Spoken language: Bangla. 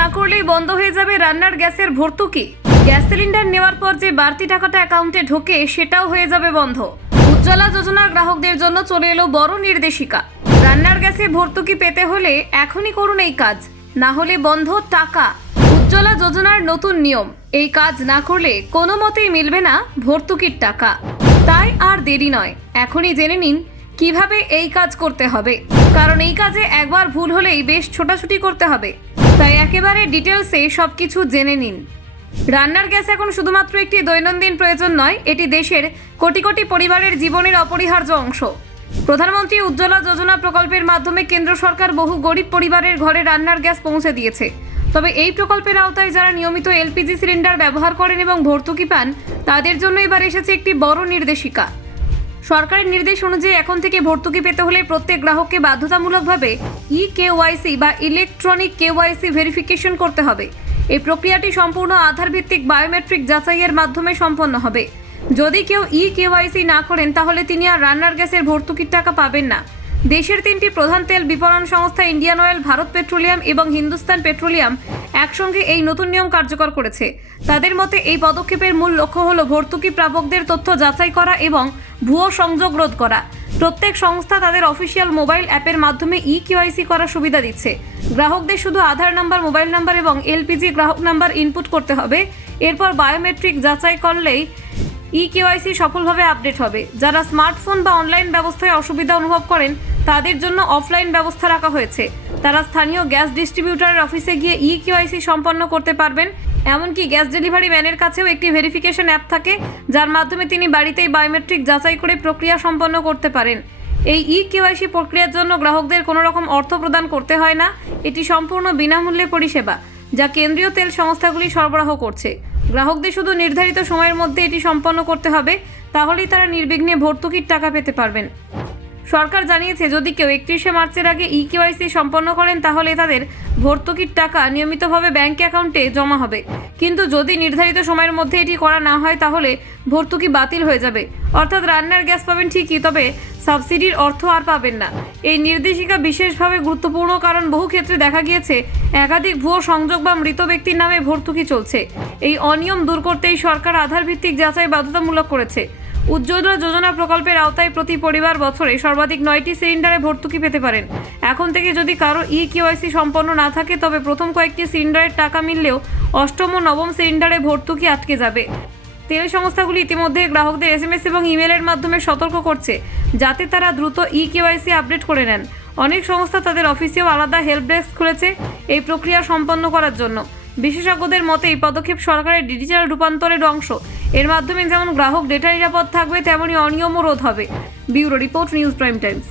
না করলেই বন্ধ হয়ে যাবে রান্নার গ্যাসের ভর্তুকি। গ্যাস সিলিন্ডার নেওয়ার পর যে বাড়তি টাকাটা অ্যাকাউন্টে ঢোকে, সেটাও হয়ে যাবে বন্ধ। উজ্জ্বলা যোজনার গ্রাহকদের জন্য চলে এলো বড় নির্দেশিকা। রান্নার গ্যাসে ভর্তুকি পেতে হলে এখনই করুন এই কাজ, না হলে বন্ধ টাকা। উজ্জ্বলা যোজনার নতুন নিয়ম, এই কাজ না করলে কোনো মতেই মিলবে না ভর্তুকির টাকা। তাই আর দেরি নয়, এখনই জেনে নিন কীভাবে এই কাজ করতে হবে। কারণ এই কাজে একবার ভুল হলেই বেশ ছোটাছুটি করতে হবে। তাই একেবারে ডিটেলসে সব কিছু জেনে নিন। রান্নার গ্যাস এখন শুধুমাত্র একটি দৈনন্দিন প্রয়োজন নয়, এটি দেশের কোটি কোটি পরিবারের জীবনের অপরিহার্য অংশ। প্রধানমন্ত্রী উজ্জ্বলা যোজনা প্রকল্পের মাধ্যমে কেন্দ্র সরকার বহু গরিব পরিবারের ঘরে রান্নার গ্যাস পৌঁছে দিয়েছে। তবে এই প্রকল্পের আওতায় যারা নিয়মিত এলপিজি সিলিন্ডার ব্যবহার করেন এবং ভর্তুকি পান, তাদের জন্য এবার এসেছে একটি বড় নির্দেশিকা। সরকারের নির্দেশ অনুযায়ী এখন থেকে ভর্তুকি পেতে হলে প্রত্যেক গ্রাহককে বাধ্যতামূলকভাবে ই কেওয়াইসি বা ইলেকট্রনিক কেওয়াইসি ভেরিফিকেশন করতে হবে। এই প্রক্রিয়াটি সম্পূর্ণ আধার ভিত্তিক বায়োমেট্রিক যাচাইয়ের মাধ্যমে সম্পন্ন হবে। যদি কেউ ই কেওয়াইসি না করেন, তাহলে তিনি আর রান্নার গ্যাসের ভর্তুকির টাকা পাবেন না। দেশের তিনটি প্রধান তেল বিপণন সংস্থা ইন্ডিয়ান অয়েল, ভারত পেট্রোলিয়াম এবং হিন্দুস্তান পেট্রোলিয়াম একসঙ্গে এই নতুন নিয়ম কার্যকর করেছে। তাদের মতে, এই পদক্ষেপের মূল লক্ষ্য হল ভর্তুকি প্রাপকদের তথ্য যাচাই করা এবং ভুয়ো সংযোগ রোধ করা। প্রত্যেক সংস্থা তাদের অফিসিয়াল মোবাইল অ্যাপের মাধ্যমে ই কেওয়াইসি করার সুবিধা দিচ্ছে। গ্রাহকদের শুধু আধার নাম্বার, মোবাইল নাম্বার এবং এলপিজি গ্রাহক নাম্বার ইনপুট করতে হবে। এরপর বায়োমেট্রিক যাচাই করলেই ই কেওয়াইসি সফলভাবে আপডেট হবে। যারা স্মার্টফোন বা অনলাইন ব্যবস্থায় অসুবিধা অনুভব করেন, তাদের জন্য অফলাইন ব্যবস্থা রাখা হয়েছে। তারা স্থানীয় গ্যাস ডিস্ট্রিবিউটারের অফিসে গিয়ে ই কেওয়াইসি সম্পন্ন করতে পারবেন। এমনকি গ্যাস ডেলিভারি ম্যানের কাছেও একটি ভেরিফিকেশন অ্যাপ থাকে, যার মাধ্যমে তিনি বাড়িতেই বায়োমেট্রিক যাচাই করে প্রক্রিয়া সম্পন্ন করতে পারেন। এই ই কেওয়াইসি প্রক্রিয়ার জন্য গ্রাহকদের কোনো রকম অর্থ প্রদান করতে হয় না। এটি সম্পূর্ণ বিনামূল্যে পরিষেবা, যা কেন্দ্রীয় তেল সংস্থাগুলি সরবরাহ করছে। গ্রাহকদের শুধু নির্ধারিত সময়ের মধ্যে এটি সম্পন্ন করতে হবে, তাহলেই তারা নির্বিঘ্নে ভর্তুকির টাকা পেতে পারবেন। সরকার জানিয়েছে, যদি কেউ একত্রিশে মার্চের আগে ই কেওয়াইসি সম্পন্ন করেন, তাহলে তাদের ভর্তুকির টাকা নিয়মিতভাবে ব্যাংক অ্যাকাউন্টে জমা হবে। কিন্তু যদি নির্ধারিত সময়ের মধ্যে এটি করা না হয়, তাহলে ভর্তুকি বাতিল হয়ে যাবে। অর্থাৎ রান্নার গ্যাস পাবেন ঠিকই, তবে সাবসিডির অর্থ আর পাবেন না। এই নির্দেশিকা বিশেষভাবে গুরুত্বপূর্ণ, কারণ বহু ক্ষেত্রে দেখা গিয়েছে, একাধিক ভুয়ো সংযোগ বা মৃত ব্যক্তির নামে ভর্তুকি চলছে। এই অনিয়ম দূর করতেই সরকার আধার ভিত্তিক যাচাই বাধ্যতামূলক করেছে। উজ্জ্বলা যোজনা প্রকল্পের আওতায় প্রতি পরিবার বছরে সর্বাধিক নয়টি সিলিন্ডারে ভর্তুকি পেতে পারেন। এখন থেকে যদি কারও ই কেওয়াইসি সম্পন্ন না থাকে, তবে প্রথম কয়েকটি সিলিন্ডারের টাকা মিললেও অষ্টম ও নবম সিলিন্ডারে ভর্তুকি আটকে যাবে। তেল সংস্থাগুলি ইতিমধ্যে গ্রাহকদের এসএমএস এবং ইমেলের মাধ্যমে সতর্ক করছে, যাতে তারা দ্রুত ই কেওয়াইসি আপডেট করে নেন। অনেক সংস্থা তাদের অফিসেও আলাদা হেল্প ডেস্ক খুলেছে এই প্রক্রিয়া সম্পন্ন করার জন্য। বিশেষজ্ঞদের মতে, এই পদক্ষেপ সরকারের ডিজিটাল রূপান্তরের অংশ। এর মাধ্যমে যেমন গ্রাহক ডেটা নিরাপদ থাকবে তেমনই অনিয়মও রোধ হবে। Bureau report News Prime Times.